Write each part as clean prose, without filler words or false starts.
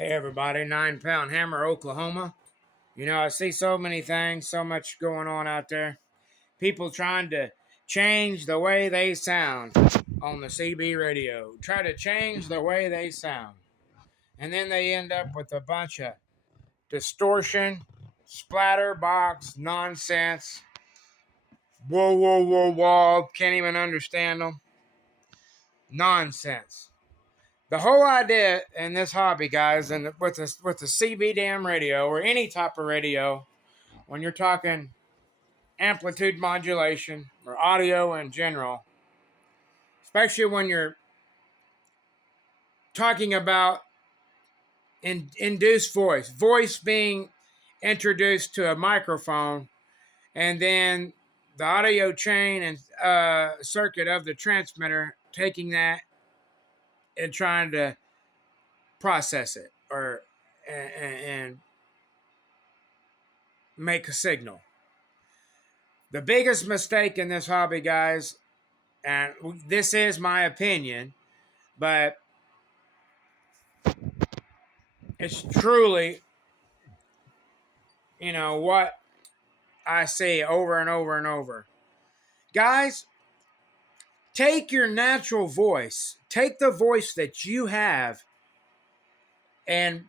Hey everybody, 9 Pound Hammer, Oklahoma. You know, I see so many things, so much going on out there. People trying to change the way they sound on the CB radio. Try to change the way they sound. And then they end up with a bunch of distortion, splatterbox, nonsense. Whoa, whoa, whoa, whoa. Can't even understand them. Nonsense. The whole idea in this hobby, guys, and with the CB damn radio or any type of radio, when you're talking amplitude modulation or audio in general, especially when you're talking about induced voice being introduced to a microphone, and then the audio chain and circuit of the transmitter taking that and trying to process it or and make a signal. The biggest mistake in this hobby, guys, and this is my opinion, but it's truly, what I say over and over and over. Guys, take your natural voice, take the voice that you have, and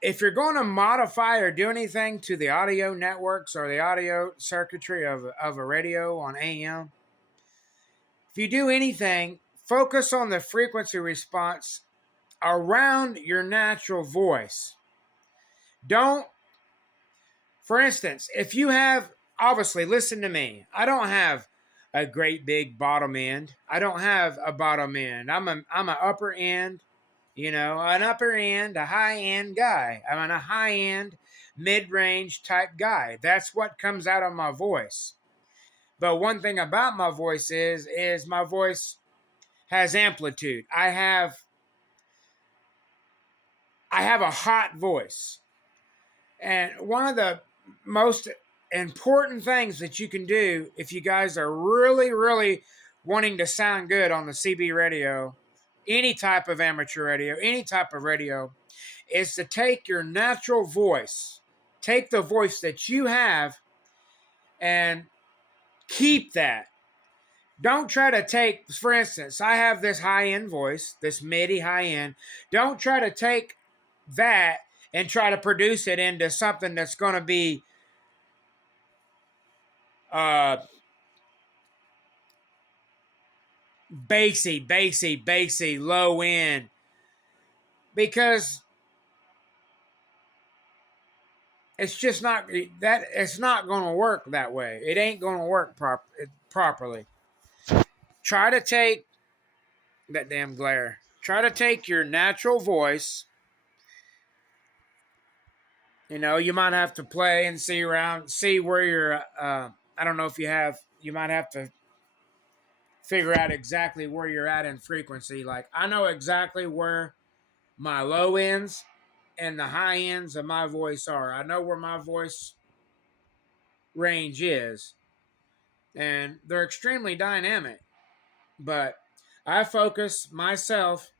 if you're going to modify or do anything to the audio networks or the audio circuitry of a radio on AM, if you do anything, focus on the frequency response around your natural voice. Don't, for instance, if you have, obviously, listen to me. I don't have a great big bottom end. I don't have a bottom end. I'm an upper end, an upper end, a high end guy. I'm a high end, mid range type guy. That's what comes out of my voice. But one thing about my voice is my voice has amplitude. I have a hot voice. And one of the most important things that you can do if you guys are really, really wanting to sound good on the CB radio, any type of amateur radio, any type of radio, is to take your natural voice, take the voice that you have, and keep that. Don't try to take, for instance, I have this high-end voice, this MIDI high-end. Don't try to take that and try to produce it into something that's going to be bassy, low end. Because it's just not that it's not going to work that way. It ain't going to work properly. Try to take that damn glare. Try to take your natural voice. You might have to play and see around, see where you're. I don't know if you might have to figure out exactly where you're at in frequency. Like, I know exactly where my low ends and the high ends of my voice are. I know where my voice range is. And they're extremely dynamic. But I focus myself.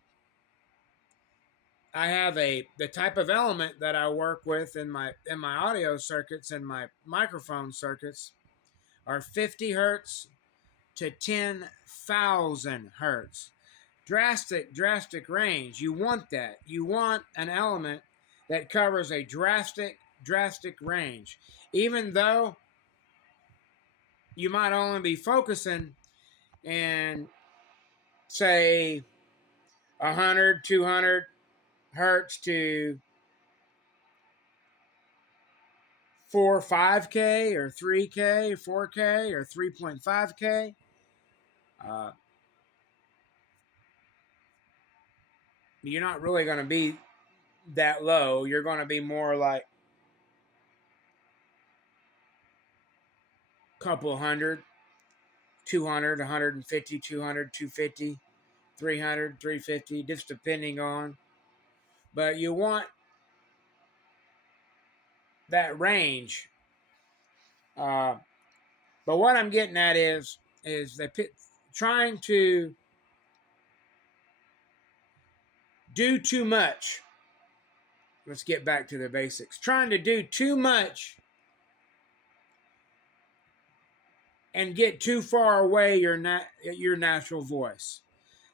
I have the type of element that I work with in my audio circuits and my microphone circuits are 50 hertz to 10,000 hertz. Drastic range. You want that. You want an element that covers a drastic range. Even though you might only be focusing in, say, 100, 200 hertz to 4, 5K or 3K, 4K or 3.5K. You're not really going to be that low. You're going to be more like a couple hundred, 200, 150, 200, 250, 300, 350, just depending on. But you want that range. But what I'm getting at is they trying to do too much let's get back to the basics. Trying to do too much and get too far away your natural voice.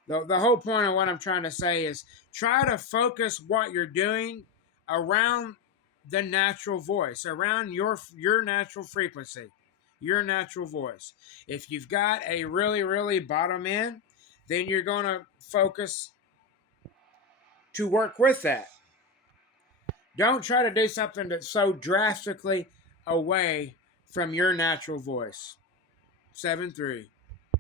The whole point of what I'm trying to say is try to focus what you're doing around the natural voice, around your natural frequency, your natural voice. If you've got a really, really bottom end, then you're going to focus to work with that. Don't try to do something that's so drastically away from your natural voice. 7-3.